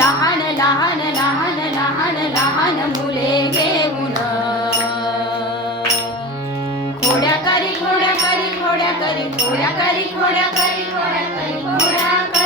लहान लहान लहान लहान लहान मुले घेऊन. खोड्या करी खोड्या करी खोड्या करी खोड्या करी खोड्या करी खोड्या करी खोड्या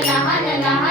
la la